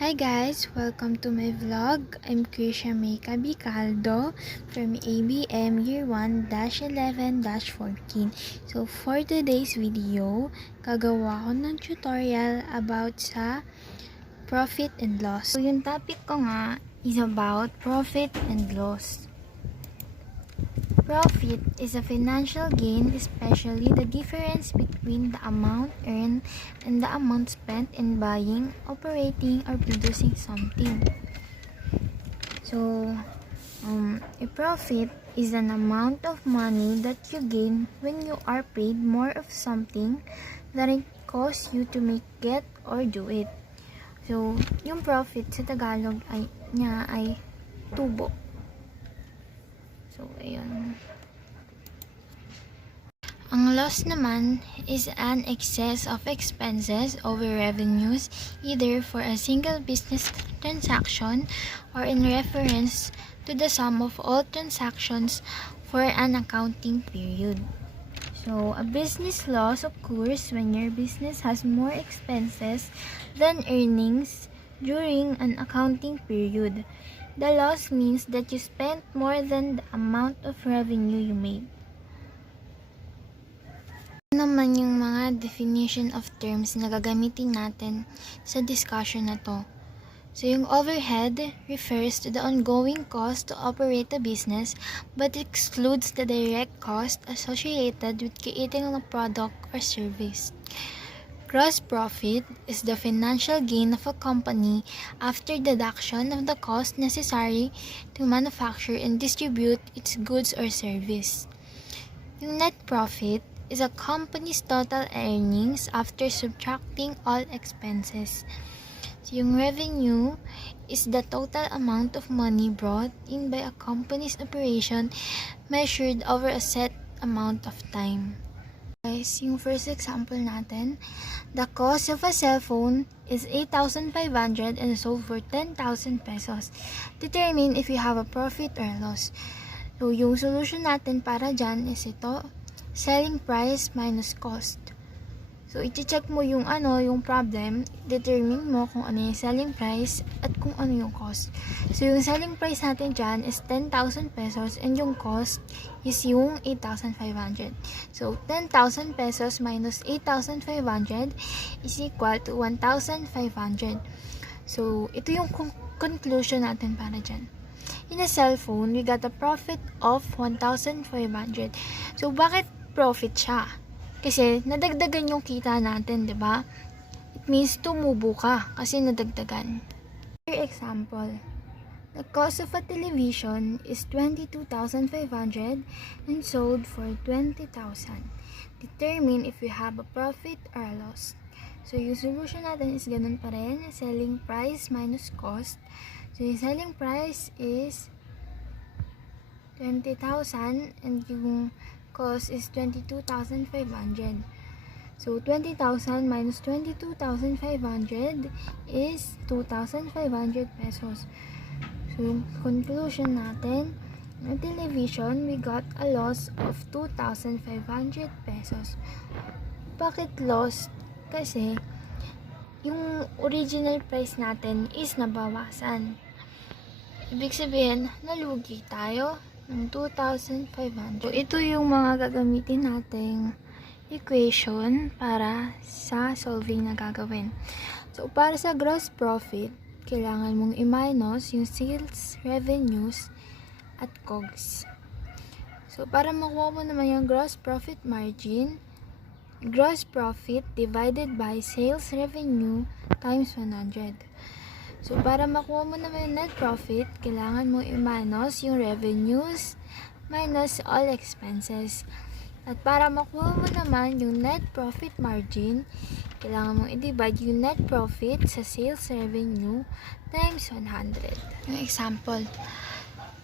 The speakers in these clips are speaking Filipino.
Hi guys! Welcome to my vlog. I'm Krisha May Cabicaldo from ABM Year 1-11-14. So for today's video, gagawa ko ng tutorial about sa profit and loss. So yung topic ko nga is about profit and loss. Profit is a financial gain, especially the difference between the amount earned and the amount spent in buying, operating, or producing something. So, a profit is an amount of money that you gain when you are paid more of something that it costs you to make, get, or do it. So, yung profit sa Tagalog ay tubo. So, ayun. Ang loss naman is an excess of expenses over revenues, either for a single business transaction or in reference to the sum of all transactions for an accounting period. So, a business loss occurs when your business has more expenses than earnings during an accounting period. The loss means that you spent more than the amount of revenue you made. Ano naman yung mga definition of terms na gagamitin natin sa discussion na to? So, yung overhead refers to the ongoing cost to operate a business but excludes the direct cost associated with creating a product or service. Gross profit is the financial gain of a company after deduction of the cost necessary to manufacture and distribute its goods or service. Yung net profit is a company's total earnings after subtracting all expenses. So, yung revenue is the total amount of money brought in by a company's operation measured over a set amount of time. Guys, yung first example natin, the cost of a cell phone is 8,500 and sold for 10,000 pesos. Determine if you have a profit or a loss. So, yung solution natin para dyan is ito, selling price minus cost. So, i-check mo yung yung problem, determine mo kung ano yung selling price at kung ano yung cost. So, yung selling price natin dyan is 10,000 pesos and yung cost is yung 8,500. So, 10,000 pesos minus 8,500 is equal to 1,500. So, ito yung conclusion natin para dyan. In a cell phone, we got a profit of 1,500. So, bakit profit siya? Kasi nadagdagan yung kita natin, 'di ba? It means tumubo ka kasi nadagdagan. For example, the cost of a television is 22,500 and sold for 20,000. Determine if you have a profit or a loss. So, yung solution natin is ganun pa rin, selling price minus cost. So, yung selling price is 20,000 and yung cost is 22,500. So, 20,000 minus 22,500 is 2,500 pesos. So, yung conclusion natin, ng television, we got a loss of 2,500 pesos. Bakit loss? Kasi, yung original price natin is nabawasan. Ibig sabihin, nalugi tayo ng 2,500. So, ito yung mga gagamitin nating equation para sa solving na gagawin. So, para sa gross profit, kailangan mong i-minus yung sales revenues at COGS. So, para makuha mo naman yung gross profit margin, gross profit divided by sales revenue times 100. So, para makuha mo naman yung net profit, kailangan mo i-minus yung revenues minus all expenses. At para makuha mo naman yung net profit margin, kailangan mong i-divide yung net profit sa sales revenue times 100. Yung example,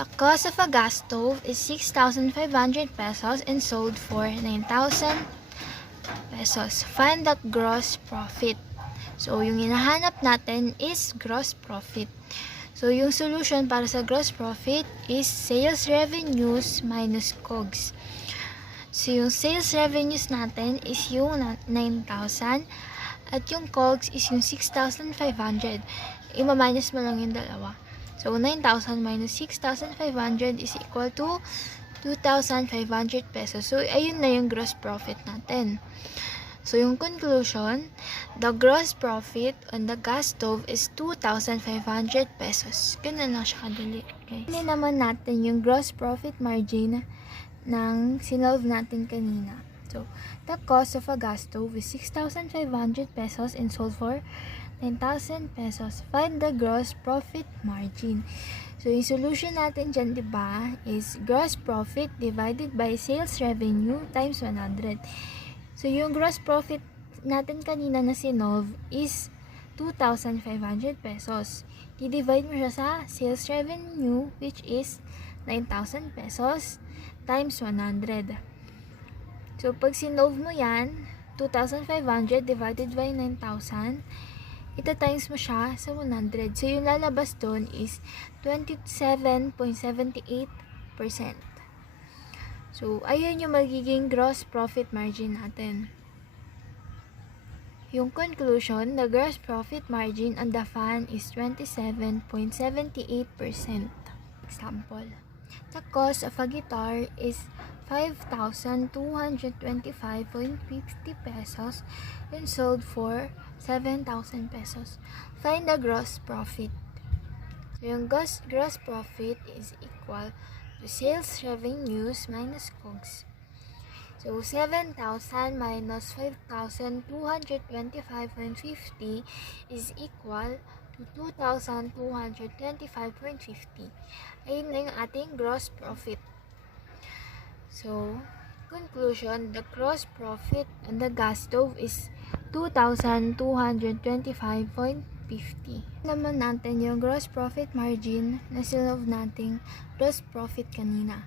the cost of a gas stove is 6,500 pesos and sold for 9,000 pesos. Find the gross profit. So, yung hinahanap natin is gross profit. So, yung solution para sa gross profit is sales revenues minus COGS. So, yung sales revenues natin is yung 9,000 At yung COGS is yung 6,500. Ima-minus mo lang yung dalawa. So, 9,000 minus 6,500 is equal to 2,500 pesos. So, ayun na yung gross profit natin. So, yung conclusion, the gross profit on the gas stove is 2,500 pesos. Ganun lang siya kadali. Okay. Hindi naman natin yung gross profit margin ng sinolve natin kanina. So, the cost of a gas stove is 6,500 pesos and sold for 9,000 pesos. Find the gross profit margin. So, yung solution natin dyan, diba, is gross profit divided by sales revenue times 100. So, yung gross profit natin kanina na sinolve is 2,500 pesos. I-divide mo siya sa sales revenue, which is 9,000 pesos times 100. So, pag sinolve mo yan, 2,500 divided by 9,000, ita-times mo siya sa 100. So, yung lalabas doon is 27.78%. So, ayun yung magiging gross profit margin natin. Yung conclusion, the gross profit margin on the fan is 27.78%. Example, the cost of a guitar is 5,225.50 pesos and sold for 7,000 pesos. Find the gross profit. So, yung gross profit is equal to sales revenues minus COGS. So, 7,000 minus 5,225.50 is equal to 2,225.50. Ayun na yung ating gross profit. So, conclusion, the gross profit on the gas stove is 2,225.50. Naman natin yung gross profit margin na sinolve nating gross profit kanina.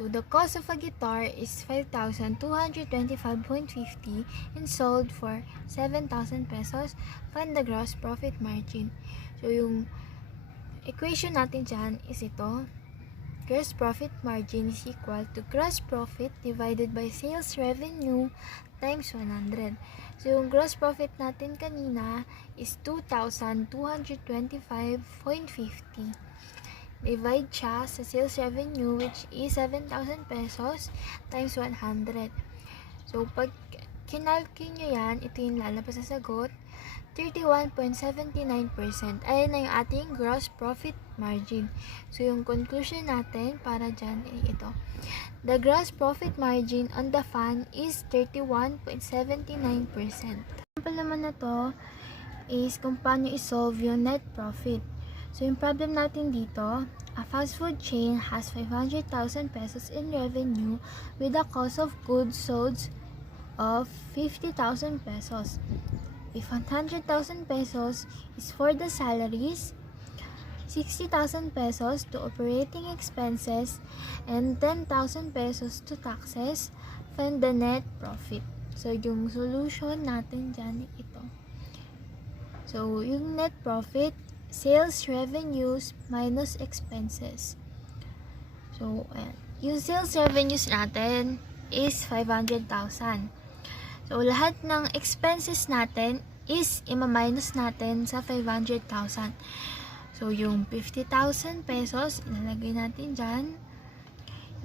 So, the cost of a guitar is 5,225.50 and sold for 7,000 pesos. Find the gross profit margin. So, yung equation natin dyan is ito. Gross profit margin is equal to gross profit divided by sales revenue times 100. So, yung gross profit natin kanina is 2,225.50. Divide siya sa sales revenue, which is 7,000 pesos times 100. So, pag kinalculate nyo yan, ito yung lalabas sa sagot, 31.79%. Ayun na yung ating gross profit margin. So, yung conclusion natin para dyan ay ito. The gross profit margin on the fan is 31.79%. Example naman na to is kung paano isolve yung net profit. So, yung problem natin dito, a fast food chain has 500,000 pesos in revenue with a cost of goods sold of 50,000 pesos. If 100,000 pesos is for the salaries, 60,000 pesos to operating expenses, and 10,000 pesos to taxes, find the net profit. So, yung solution natin dyan ito. So, yung net profit, sales revenues minus expenses. So, ayan. Yung sales revenues natin is 500,000. So, lahat ng expenses natin is ima-minus natin sa 500,000. So, yung 50,000 pesos, ilalagay natin dyan.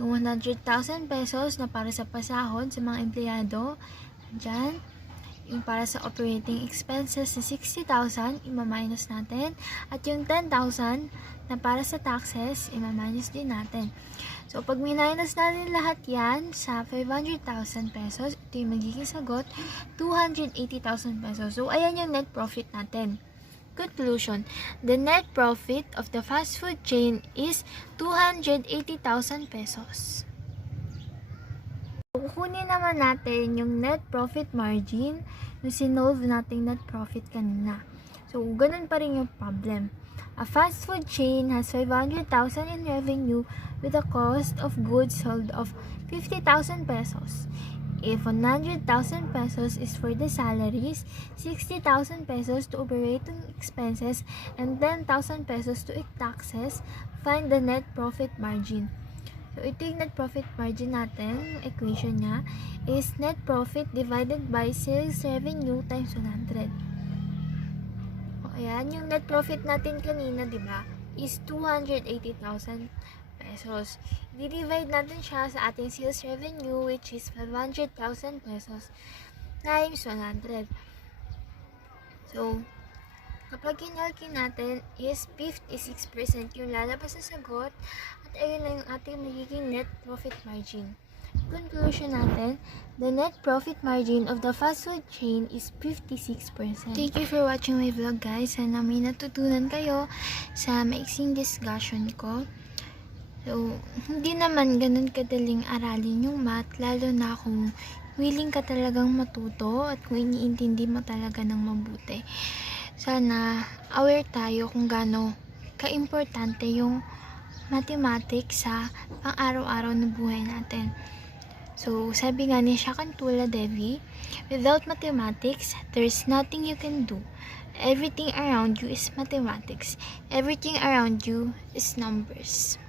Yung 100,000 pesos na para sa pasahod sa mga empleyado, dyan. Yung para sa operating expenses na 60,000, ima-minus natin. At yung 10,000 na para sa taxes, ima-minus din natin. So, pag minus natin lahat yan sa 500,000 pesos, ito yung magiging sagot, 280,000 pesos. So, ayan yung net profit natin. Conclusion, the net profit of the fast food chain is 280,000 pesos. Kukunin naman natin yung net profit margin na sinolve nating net profit kanina. So, ganun pa rin yung problem. A fast food chain has 500,000 in revenue with a cost of goods sold of 50,000 pesos. If 100,000 pesos is for the salaries, 60,000 pesos to operating expenses, and 10,000 pesos to taxes, find the net profit margin. So, ito yung net profit margin natin. Yung equation niya is net profit divided by sales revenue times 100. O, ayan. Yung net profit natin kanina, di ba, is 280,000 pesos. I-divide natin siya sa ating sales revenue, which is 500,000 pesos times 100. So, kapag kinalki natin is 56% yung lalabas na sagot at ayun na yung ating magiging net profit margin. Conclusion natin, the net profit margin of the fast food chain is 56%. Thank you for watching my vlog, guys. Sana may natutunan kayo sa maiksing discussion ko. So, hindi naman ganun kadaling aralin yung math, lalo na kung willing ka talagang matuto at kung iniintindi mo talaga ng mabuti. Sana aware tayo kung gaano ka-importante yung mathematics sa pang-araw-araw na buhay natin. So, sabi nga ni Shakantula Devi, without mathematics, there's nothing you can do. Everything around you is mathematics. Everything around you is numbers.